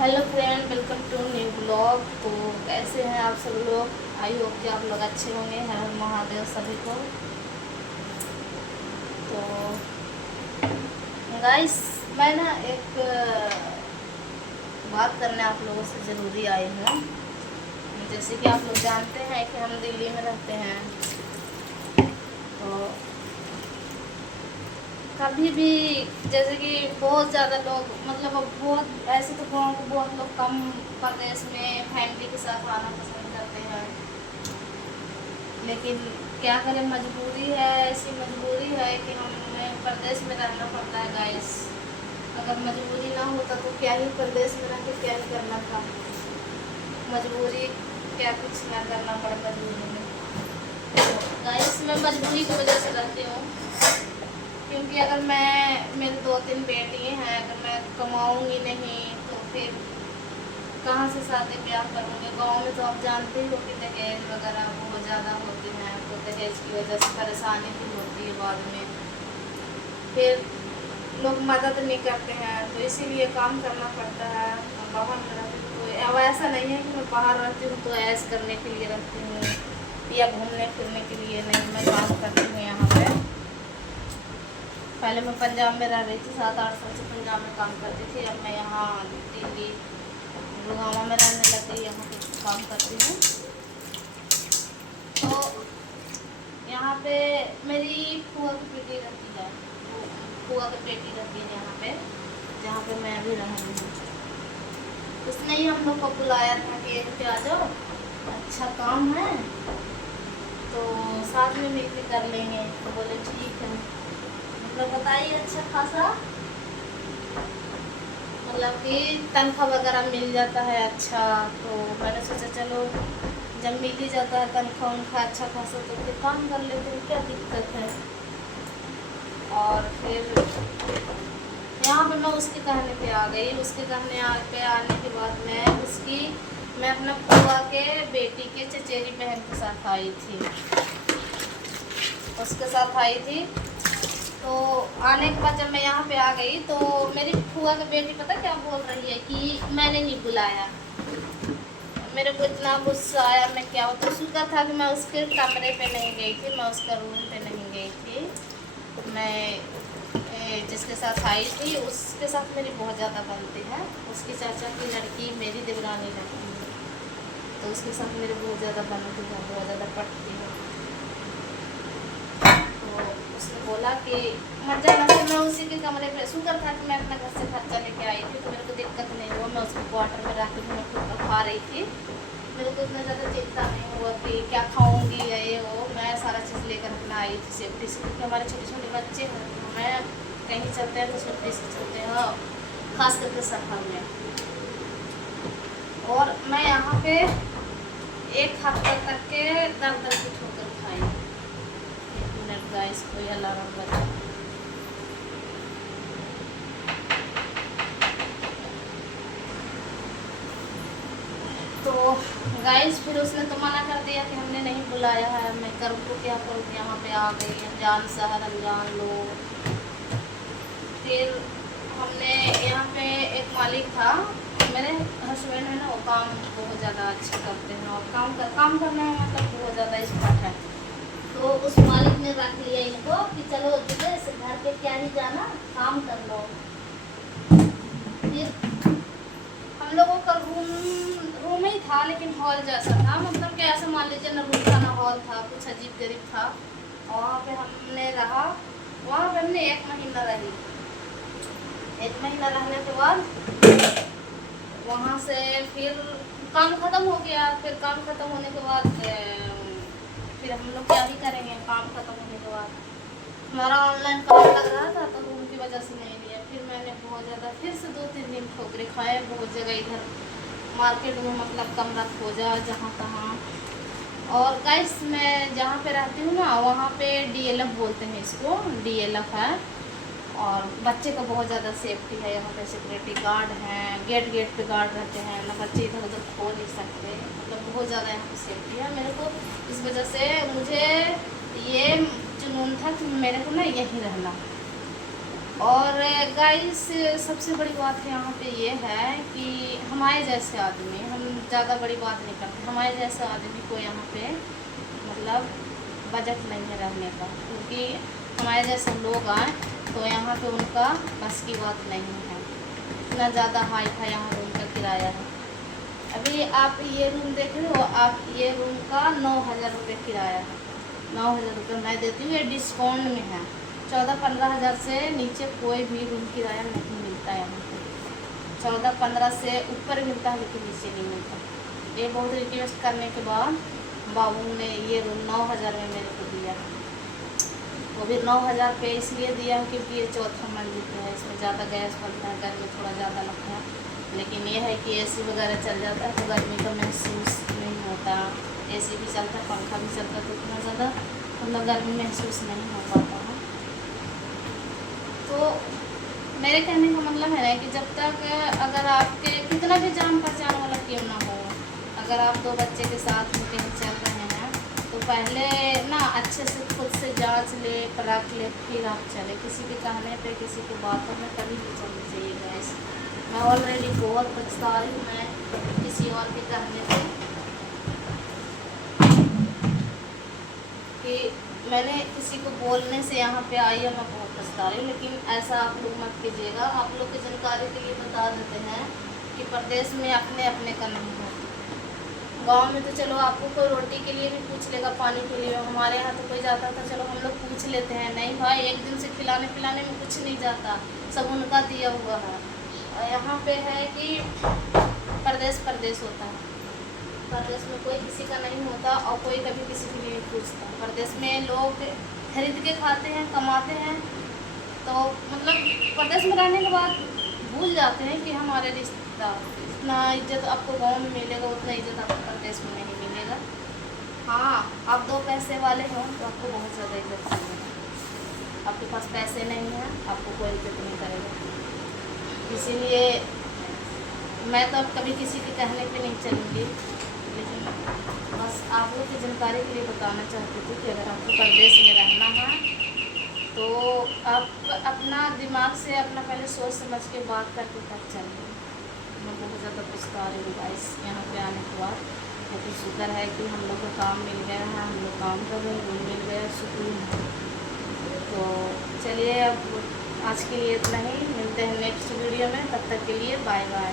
Hello friend, welcome to new blog. तो कैसे हैं आप सब लोग? आई होप कि आप लोग अच्छे होंगे। हर हर महादेव सभी को। तो गाइस, मैं ना एक बात करने आप लोगों से ज़रूरी आई हूँ। जैसे कि आप लोग जानते हैं कि हम दिल्ली में रहते हैं, तो कभी भी जैसे कि बहुत ज़्यादा लोग मतलब अब बहुत ऐसे तो गाँव को बहुत लोग कम प्रदेश में फैमिली के साथ आना पसंद करते हैं, लेकिन क्या करें, मजबूरी है। ऐसी मजबूरी है कि हमें प्रदेश में रहना पड़ता है गाइस। अगर मजबूरी ना होता तो क्या ही प्रदेश में रह के क्या ही करना था। मजबूरी क्या कुछ ना करना पड़े मजबूरी में। गाइस, मैं मजबूरी की वजह से रहती हूँ, क्योंकि अगर मैं मेरे 2-3 बेटी हैं, अगर मैं कमाऊँगी नहीं तो फिर कहाँ से शादी ब्याह करूँगी। गांव में तो आप जानते ही हो कि दहेज वगैरह बहुत ज़्यादा होती हैं, तो दहेज की वजह से परेशानी भी होती है बाद में। फिर लोग मदद नहीं करते हैं, तो इसीलिए काम करना पड़ता है। बाहर में रहती हूँ तो अब ऐसा नहीं है कि मैं बाहर रहती हूँ तो ऐश करने के लिए रहती हूँ या घूमने फिरने के लिए नहीं। मैं काम करती हूँ यहाँ पर। पहले मैं पंजाब में रह रही थी, 7-8 साल से पंजाब में काम करती थी। अब मैं यहाँ दिल्ली गुड़गांव में रहने लग गई, यहाँ पे काम करती हूँ। तो यहाँ पे मेरी फूआ की बेटी रहती है, फूआ की बेटी रहती है यहाँ पे, जहाँ पे मैं भी रह रही हूँ। उसने ही हम लोग को बुलाया था कि एक आ जाओ, अच्छा काम है तो साथ में मिलकर कर लेंगे। तो बोले ठीक है। मतलब बताइए, अच्छा खासा मतलब कि तनख्वाह वगैरह मिल जाता है अच्छा। तो मैंने सोचा चलो, जब मिल ही जाता है तनख्वाह उनका अच्छा खासा तो फिर काम कर लेते हैं, क्या दिक्कत है। और फिर यहाँ पर मैं उसके कहने पे आ गई। उसके कहने पे आने के बाद मैं अपना बुआ के बेटी के चचेरी बहन के साथ आई थी, उसके साथ आई थी। तो आने के बाद जब मैं यहाँ पे आ गई तो मेरी फूआ की बेटी पता क्या बोल रही है कि मैंने नहीं बुलाया। मेरे को इतना गुस्सा आया। मैं क्या होता शुक्र था कि मैं उसके कमरे पे नहीं गई थी, मैं उसका रूम पे नहीं गई थी। मैं जिसके साथ आई थी उसके साथ मेरी बहुत ज़्यादा बनती है। उसकी चाचा की लड़की मेरी देवरानी लगती है, तो उसके साथ मेरी बहुत ज़्यादा बनती है, बहुत ज़्यादा पटती है। तो उसने बोला कि मर जाना। फिर मैं उसी के कमरे पे, शुक्र था कि मैं अपना घर से खर्चा लेके आई थी तो मेरे को दिक्कत नहीं हुआ। मैं उसके क्वार्टर में रह के मैं खुद खा रही थी, मेरे को इतना ज़्यादा चिंता नहीं हुआ कि क्या खाऊंगी या ये वो। मैं सारा चीज़ लेकर अपना आई थी सेफ्टी से, क्योंकि हमारे छोटे छोटे बच्चे हैं। मैं कहीं चलते हैं तो सेफ्टी से चलते हैं, खास करके सफर में। और मैं यहाँ पे 1 हफ्ते तक के दर की ठोकर खाई। 1 मिनट गाइस, कोई अलार्म बजा। तो गाइस, फिर उसने तो मना कर दिया कि हमने नहीं बुलाया है। मैं करूँ तो क्या करूँ, यहाँ पे आ गई, अनजान शहर अनजान लोग। फिर हमने यहाँ पे एक मालिक था, मेरे हस्बैंड है ना, वो काम बहुत ज़्यादा अच्छा करते हैं और काम करने में मतलब बहुत ज़्यादा एक्सपर्ट है। तो उस मालिक ने रख लिया इनको कि चलो तुझे घर पे क्या ही जाना, काम कर लो। फिर हम लोगों का रूम ही था, लेकिन हॉल जैसा था। मतलब कि ऐसा मान लीजिए ना रूम था ना हॉल था, कुछ अजीब गरीब था। वहाँ पे हमने रहा, वहाँ पे हमने 1 महीना रही। 1 महीना रहने के बाद वहाँ से फिर काम ख़त्म हो गया। फिर काम ख़त्म होने के बाद फिर हम लोग क्या ही करेंगे। काम ख़त्म होने के बाद हमारा ऑनलाइन काम लग रहा था तो रूम की वजह से नहीं लिया। फिर मैंने बहुत ज़्यादा फिर से 2-3 दिन ठोकरे खाए बहुत जगह, इधर मार्केट में मतलब कमरा खोजा जहाँ तहाँ। और गाइस, मैं जहाँ पे रहती हूँ ना, वहाँ पे DLF बोलते हैं इसको, DLF है। और बच्चे का बहुत ज़्यादा सेफ्टी है यहाँ पे। सिक्योरिटी गार्ड हैं, गेट पे गार्ड रहते हैं ना, बच्चे इधर उधर खो नहीं सकते। मतलब बहुत ज़्यादा यहाँ पे सेफ्टी है। मेरे को इस वजह से मुझे ये जुनून था कि मेरे को ना यहीं रहना। और गाइस सबसे बड़ी बात यहाँ पे ये है कि हमारे जैसे आदमी, हम ज़्यादा बड़ी बात नहीं करते, हमारे जैसे आदमी को यहाँ पे मतलब बजट नहीं है रहने का, क्योंकि हमारे जैसे लोग आए तो यहाँ पे उनका बस की बात नहीं है। इतना ज़्यादा हाई फाई यहाँ रूम का किराया है। अभी आप ये रूम देख रहे हो, आप ये रूम का 9,000 रुपये किराया है। 9,000 रुपये मैं देती हूँ, ये डिस्काउंट में है। 14-15 हज़ार से नीचे कोई भी रूम किराया नहीं मिलता है यहाँ पे। 14-15 से ऊपर मिलता है लेकिन नीचे नहीं मिलता। ये बहुत रिक्वेस्ट करने के बाद बाबू ने ये रूम 9,000 में मेरे को दिया है। वो भी 9,000 पे इसलिए दिया है क्योंकि ये चौथा मंजिल पे है, इसमें ज़्यादा गैस बनता है, गर्मी थोड़ा ज़्यादा लगता है। लेकिन ये है कि एसी वगैरह चल जाता है तो गर्मी का महसूस नहीं होता। एसी भी चलता है, पंखा भी चलता है, तो इतना ज़्यादा मतलब गर्मी महसूस नहीं हो पाता है। तो मेरे कहने का मतलब है ना कि जब तक अगर आपके कितना भी जान पहचान वाला क्यों ना हो, अगर आप 2 बच्चे के साथ में कहीं चल रहे हैं तो पहले ना अच्छे से खुद से जांच ले, परख ले, फिर आप चले। किसी के कहने पे, किसी की बातों में कभी नहीं चलनी चाहिए गाइस। मैं ऑलरेडी बहुत पछता रही हूँ, मैं किसी और के कहने पे कि मैंने किसी को बोलने से यहाँ पे आई है, मैं बहुत पछता रही हूँ। लेकिन ऐसा आप लोग मत कीजिएगा। आप लोग की जानकारी के लिए बता देते हैं कि प्रदेश में अपने अपने का नहीं होता। गांव में तो चलो आपको कोई रोटी के लिए भी पूछ लेगा, पानी के लिए। हमारे यहाँ तो कोई जाता था, चलो हम लोग पूछ लेते हैं, नहीं भाई एक दिन से खिलाने पिलाने में कुछ नहीं जाता, सब उनका दिया हुआ है। और यहाँ पे है कि परदेश होता है। परदेश में कोई किसी का नहीं होता और कोई कभी किसी के लिए नहीं पूछता। परदेश में लोग खरीद के खाते हैं, कमाते हैं। तो मतलब परदेश में रहने के बाद भूल जाते हैं कि हमारे रिश्तेदार। इतना इज्जत आपको गांव में मिलेगा उतना इज्जत आपको परदेश में नहीं मिलेगा। हाँ, आप 2 पैसे वाले हों तो आपको बहुत ज़्यादा इज्जत मिलेगा। आपके पास पैसे नहीं हैं, आपको कोई इज्जत नहीं करेगा। इसीलिए मैं तो अब कभी किसी के कहने पे नहीं चलूँगी, लेकिन बस आप लोग की जानकारी के लिए बताना चाहती थी कि अगर आपको परदेश में रहना है तो आप अपना दिमाग से अपना पहले सोच समझ के बात करके तब चलिए। मैं बहुत ज़्यादा पछता रही हूँ गाइस यहाँ पे आने के बाद। लेकिन शुक्र है कि हम लोग को काम मिल गया है, हम लोग काम कर रहे हैं, रूम मिल गया, सुकून है। तो चलिए अब आज के लिए इतना ही, मिलते हैं नेक्स्ट वीडियो में। तब तक के लिए बाय बाय।